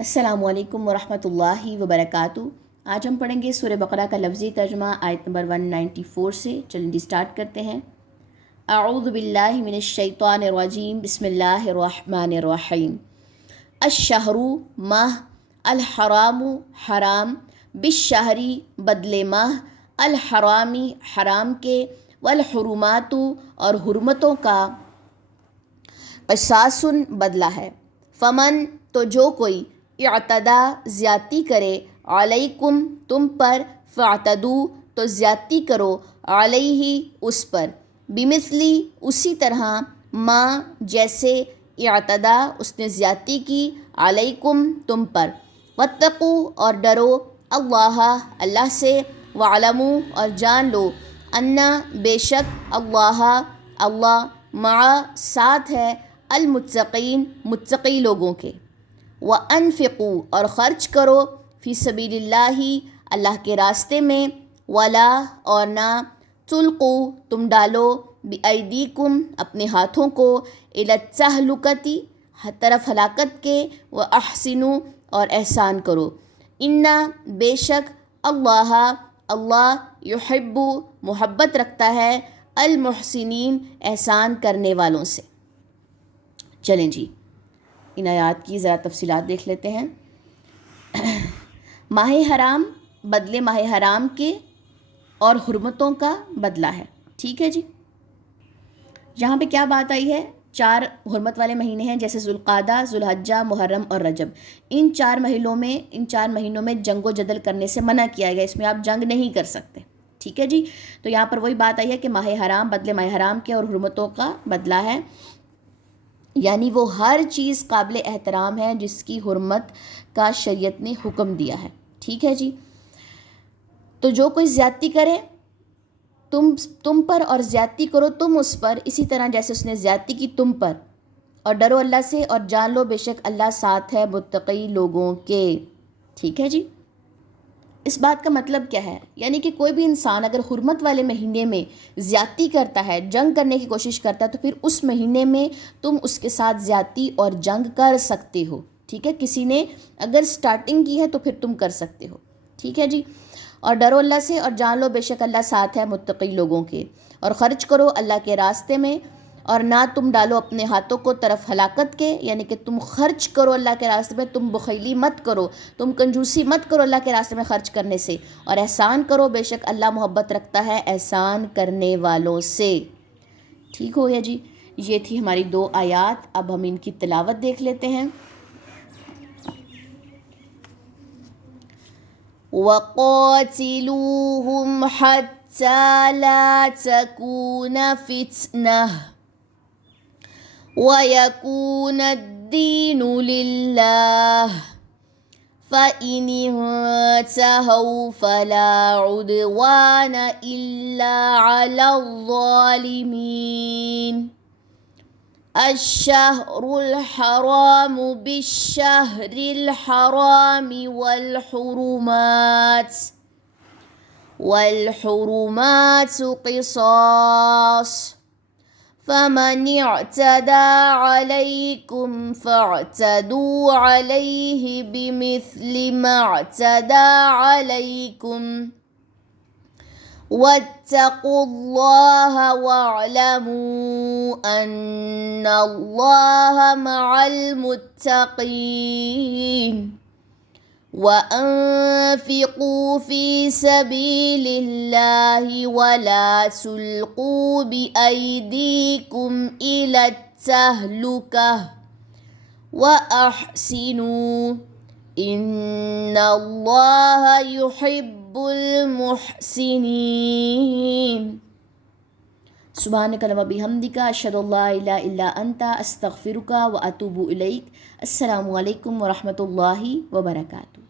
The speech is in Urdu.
السلام علیکم ورحمۃ اللہ وبرکاتہ۔ آج ہم پڑھیں گے سورہ بقرہ کا لفظی ترجمہ آیت نمبر 194 سے۔ چلیں جی سٹارٹ کرتے ہیں۔ اعوذ باللہ من الشیطان الرجیم، بسم اللہ الرحمن الرحیم۔ الشہر ماہ، الحرام حرام، بالشہری بدلے ماہ، الحرامی حرام کے، والحرمات اور حرمتوں کا، قصاص بدلہ ہے۔ فمن تو جو کوئی، اعتدا زیادتی کرے، علیکم تم پر، فاعتدو تو زیادتی کرو، علیہ اس پر، بمثلی اسی طرح، ما جیسے، اعتدا اس نے زیادتی کی، علیکم تم پر، واتقو اور ڈرو، اللہ اللہ سے، وعلموا اور جان لو، انا بے شک، اللہ اللہ، مع ساتھ ہے، المتقین متقی لوگوں کے، وَأَنفِقُوا اور خرچ کرو، فی سبیل اللہ اللہ کے راستے میں، ولا اور نہ، تلقوا تم ڈالو، بِأَيْدِيكُمْ اپنے ہاتھوں کو، إِلَى التَّهْلُكَةِ طرف ہلاکت کے، وَأَحْسِنُوا اور احسان کرو، اِنَّا بے شک، اللہ اللہ، یحب محبت رکھتا ہے، المحسنین احسان کرنے والوں سے۔ چلیں جی ان آیات کی ذرا تفصیلات دیکھ لیتے ہیں۔ ماہ حرام بدلے ماہ حرام کے اور حرمتوں کا بدلہ ہے، ٹھیک ہے جی۔ یہاں پہ کیا بات آئی ہے؟ 4 حرمت والے مہینے ہیں، جیسے ذوالقعدہ، ذوالحجہ، محرم اور رجب۔ ان 4 مہینوں میں جنگ و جدل کرنے سے منع کیا گیا، اس میں آپ جنگ نہیں کر سکتے، ٹھیک ہے جی۔ تو یہاں پر وہی بات آئی ہے کہ ماہ حرام بدلے ماہ حرام کے اور حرمتوں کا بدلہ ہے، یعنی وہ ہر چیز قابل احترام ہے جس کی حرمت کا شریعت نے حکم دیا ہے، ٹھیک ہے جی۔ تو جو کوئی زیادتی کرے تم پر اور زیادتی کرو تم اس پر، اسی طرح جیسے اس نے زیادتی کی تم پر، اور ڈرو اللہ سے اور جان لو بے شک اللہ ساتھ ہے متقی لوگوں کے، ٹھیک ہے جی۔ اس بات کا مطلب کیا ہے؟ یعنی کہ کوئی بھی انسان اگر حرمت والے مہینے میں زیادتی کرتا ہے، جنگ کرنے کی کوشش کرتا ہے، تو پھر اس مہینے میں تم اس کے ساتھ زیادتی اور جنگ کر سکتے ہو، ٹھیک ہے۔ کسی نے اگر سٹارٹنگ کی ہے تو پھر تم کر سکتے ہو، ٹھیک ہے جی۔ اور ڈرو اللہ سے اور جان لو بے شک اللہ ساتھ ہے متقی لوگوں کے، اور خرچ کرو اللہ کے راستے میں، اور نہ تم ڈالو اپنے ہاتھوں کو طرف ہلاکت کے، یعنی کہ تم خرچ کرو اللہ کے راستے میں، تم بخیلی مت کرو، تم کنجوسی مت کرو اللہ کے راستے میں خرچ کرنے سے، اور احسان کرو، بے شک اللہ محبت رکھتا ہے احسان کرنے والوں سے، ٹھیک ہو گیا جی۔ یہ تھی ہماری 2 آیات، اب ہم ان کی تلاوت دیکھ لیتے ہیں۔ وَقَاتِلُوهُمْ حَتَّى لَا تَكُونَ فِتْنَةٌ وَيَكُونَ الدِّينُ لِلَّهِ فَإِنِ انتهوا فَلَا عُدْوَانَ إِلَّا عَلَى الظَّالِمِينَ۔ الشہر الحرام بالشہر الحرام والحرمات قصاص، فمن اعتدى عليكم فاعتدوا عليه بمثل ما اعتدى عليكم، واتقوا الله واعلموا ان الله مع المتقين، وانفقوا في سبيل الله ولا تلقوا بأيديكم إلى التهلكة واحسنوا ان الله يحب المحسنين۔ سبحانک اللہم وبحمدک، اشہد ان لا الہ الا انت، استغفرک واتوب الیک۔ السلام علیکم ورحمۃ اللہ وبرکاتہ۔